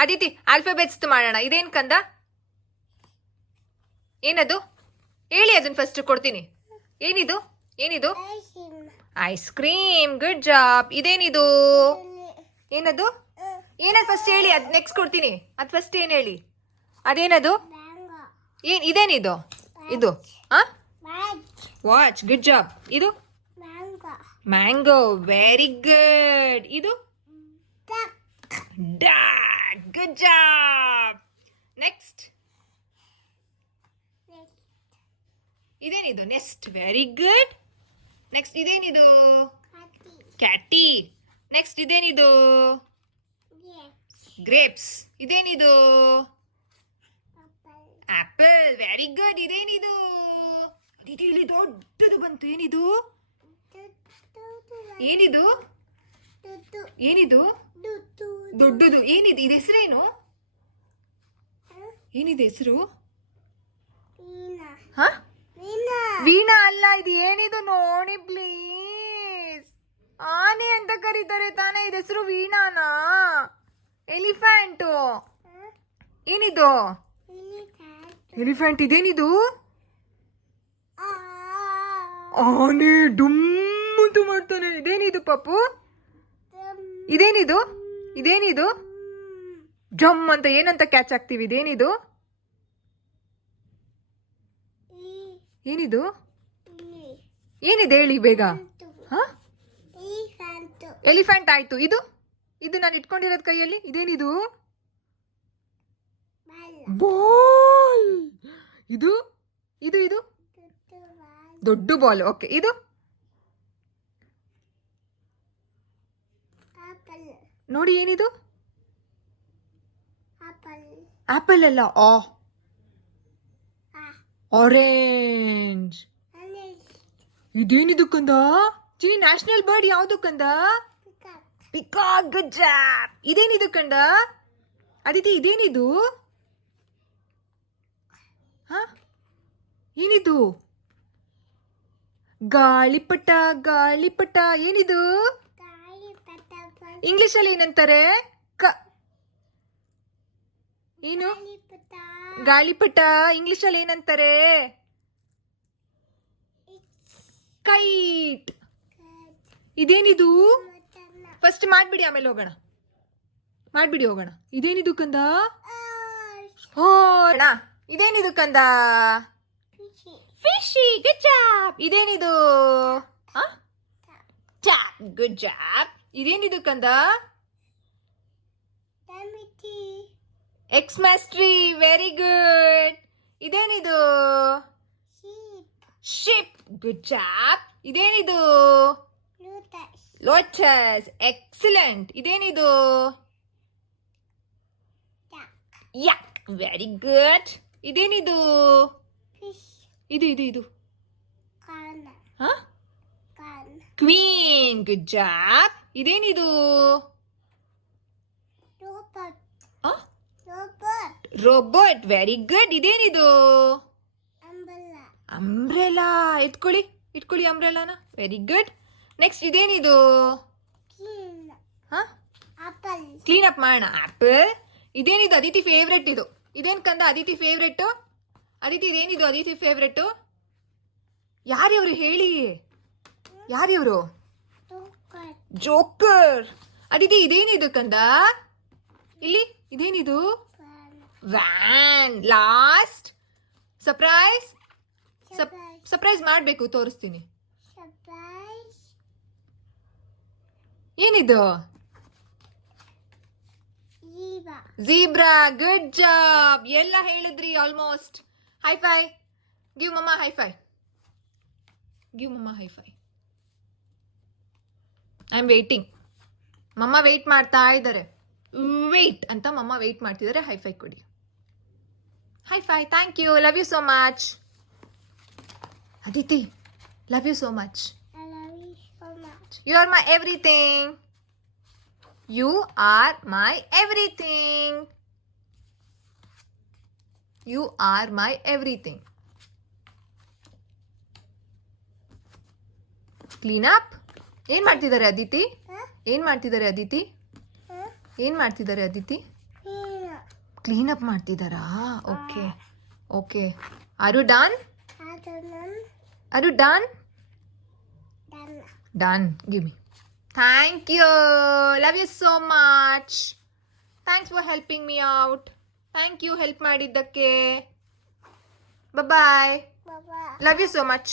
Aditi alphabets ಮಾಡೋಣ. ಇದೇನ್ ಕಂದ? ಏನದು ಹೇಳಿ, ಅದನ್ನ ಫಸ್ಟ್ ಕೊಡ್ತೀನಿ. ಏನಿದು? ಏನಿದು? Ice cream. Good job. ಇದೇನಿದು? ಏನದು? ಏನದು ಫಸ್ಟ್ ಹೇಳಿ, ಅದ್ ನೆಕ್ಸ್ಟ್ ಕೊಡ್ತೀನಿ. ಅದ್ ಫಸ್ಟ್ ಏನ್ ಹೇಳಿ? ಅದೇನದು? ಇದೇನಿದು? ಇದು ವಾಚ್. Good job. ಇದು ಮ್ಯಾಂಗೋ. Very good. ಇದು ಡಾಗ್. Good job. ನೆಕ್ಸ್ಟ್ ಇದೇನಿದು? ನೆಸ್ಟ್. Very good. ನೆಕ್ಸ್ಟ್ ಇದೇನಿದು? ಕ್ಯಾಟಿ. ನೆಕ್ಸ್ಟ್ ಇದೇನಿದು? ಗ್ರೇಪ್ಸ್. ಇದೇನಿದು? ಆಪಲ್. Very good. ಇದೇನಿದು? ಇಲ್ಲಿ ದೊಡ್ಡದು ಬಂತು. ಏನಿದು? ಏನಿದು? ಏನಿದು? ದೊಡ್ಡದು. ಏನಿದು? ಇದು ಹೆಸರೇನು? ಏನಿದೆ ಹೆಸರು? ವೀಣಾ ಅಲ್ಲ, ಇದು ಏನಿದು ನೋಡಿ ಪ್ಲೀಸ್. ಆನೆ ಅಂತ ಕರೀತಾರೆ ತಾನೇ, ಇದು ಹೆಸರು ವೀಣಾನಾ? ಎಲಿಫೆಂಟು. ಏನಿದು? ಎಲಿಫೆಂಟ್. ಇದೇನಿದು? ಆನೆ ಡುಮ್ ಅಂತ ಮಾಡ್ತಾನೆ. ಇದೇನಿದು ಪಾಪು? ಇದೇನಿದು? ಇದೇನಿದು? ಜಮ್ ಅಂತ ಏನಂತ ಕ್ಯಾಚ್ ಆಗ್ತೀವಿ? ಇದೇನಿದು? ಏನಿದು? ಏನಿದೆ ಹೇಳಿ ಬೇಗ. ಎಲಿಫೆಂಟ್ ಆಯ್ತು. ಇದು ಇದು ನಾನು ಇಟ್ಕೊಂಡಿರೋದು ಕೈಯಲ್ಲಿ. ಇದೇನಿದು? ಬಾಲ್. ಇದು ಇದು ಇದು ದೊಡ್ಡ ಬಾಲ್. ಓಕೆ. ಇದು ನೋಡಿ ಏನಿದು? ಆಪಲ್ ಅಲ್ಲ, ಆರೆಂಜ್. ಇದೇನಿದು ಕಂದ? ಚೀನಿ ನ್ಯಾಷನಲ್ ಬರ್ಡ್ ಯಾವುದು ಕಂದ? ಪಿಕಾಕ್. Good job. ಇದೇನಿದು ಕಂದ? ಅದಿತಿ ಇದೇನಿದು? ಏನಿದು? ಗಾಳಿಪಟ. ಗಾಳಿಪಟ. ಏನಿದು? ಇಂಗ್ಲಿಷ್ ಅಲ್ಲಿ ಏನಂತಾರೆ? ಏನು? ಗಾಳಿಪಟ ಇಂಗ್ಲಿಷ್ ಅಲ್ಲಿ ಏನಂತಾರೆ? ಕೈಟ್. ಇದೇನಿದು? ಫಸ್ಟ್ ಮಾಡ್ಬಿಡಿ, ಆಮೇಲೆ ಹೋಗೋಣ. ಮಾಡ್ಬಿಡಿ ಹೋಗೋಣ. ಇದೇನಿದು ಕಂದ? ಹೋಣ. ಇದೇನಿದು ಕಂದ? ಫಿಶಿ. Good job. ಇದೇನಿದು? ಟ್ಯಾಪ್. Good job. ಇದೇನಿದು ಕಂದ? Xmas tree. Very good. ಇದೇನಿದು? ಶಿಪ್. Good job. ಇದೇನಿದು? ಲೋಟಸ್. ಎಕ್ಸಲೆಂಟ್. ಇದೇನಿದು? ಯಾಕ್. Very good. ಇದೇನಿದು? ಇದು ಇದು ಇದು ಕ್ವೀನ್. Good job. ಇದೇನಿದು? ರೋಬೋಟ್. Very good. ಇದೇನಿದು? ಅಂಬ್ರೆಲಾ. ಇಟ್ಕೊಳ್ಳಿ ಇಟ್ಕೊಳ್ಳಿ ಅಂಬ್ರೆಲಾನ. Very good. ನೆಕ್ಸ್ಟ್ ಇದೇನಿದು? ಕ್ಲೀನ್ ಅಪ್ ಮಾಡೋಣ. ಆಪಲ್. ಇದೇನಿದು? ಅದಿತಿ ಫೇವ್ರೆಟ್. ಇದು ಇದೇನ್ ಕಂದ? ಅದಿತಿ ಫೇವ್ರೆಟ್. ಅದಿತಿ ಇದೇನಿದು? ಅದಿತಿ ಫೇವ್ರೆಟ್. ಯಾರ್ಯವ್ರು ಹೇಳಿ? ಯಾರ್ಯವರು? ಜೋಕರ್. ಅದಿತಿ ಇದೇನಿದು ಕಂದ? ಇಲ್ಲಿ ಇದೇನಿದು? ವ್ಯಾನ್. Last surprise. ಸರ್ಪ್ರೈಸ್ ಮಾಡಬೇಕು, ತೋರಿಸ್ತೀನಿ. ಏನಿದು? ಝೀಬ್ರಾ. Good job. ಎಲ್ಲ ಹೇಳಿದ್ರಿ almost. High five. Give mumma high five. Give mumma high five. I am waiting. Mumma wait ಮಾಡ್ತಾ ಇದ್ದಾರೆ. ವೇಟ್ ಅಂತ ಮಮ್ಮ ವೇಟ್ ಮಾಡ್ತಿದ್ದಾರೆ. ಹೈ ಫೈ ಕೊಡಿ. High five. Thank you. Love you so much. Aditi, love you so much. You are my everything. You are my everything. You are my everything. Clean up. ಏನ್ ಮಾಡ್ತಿದ್ದಾರೆ ಅದಿತಿ? ಏನ್ ಮಾಡ್ತಿದ್ದಾರೆ ಅದಿತಿ? ಏನ್ ಮಾಡ್ತಿದ್ದಾರೆ Aditi? Clean up ಮಾಡ್ತಿದ್ದಾರಾ? Okay okay. Are you done? Are you done? Done. Give me. Thank you. Love you so much. Thanks for helping me out. Thank you. Help ಮಾಡಿದ್ದಕ್ಕೆ. Bye bye. Love you so much.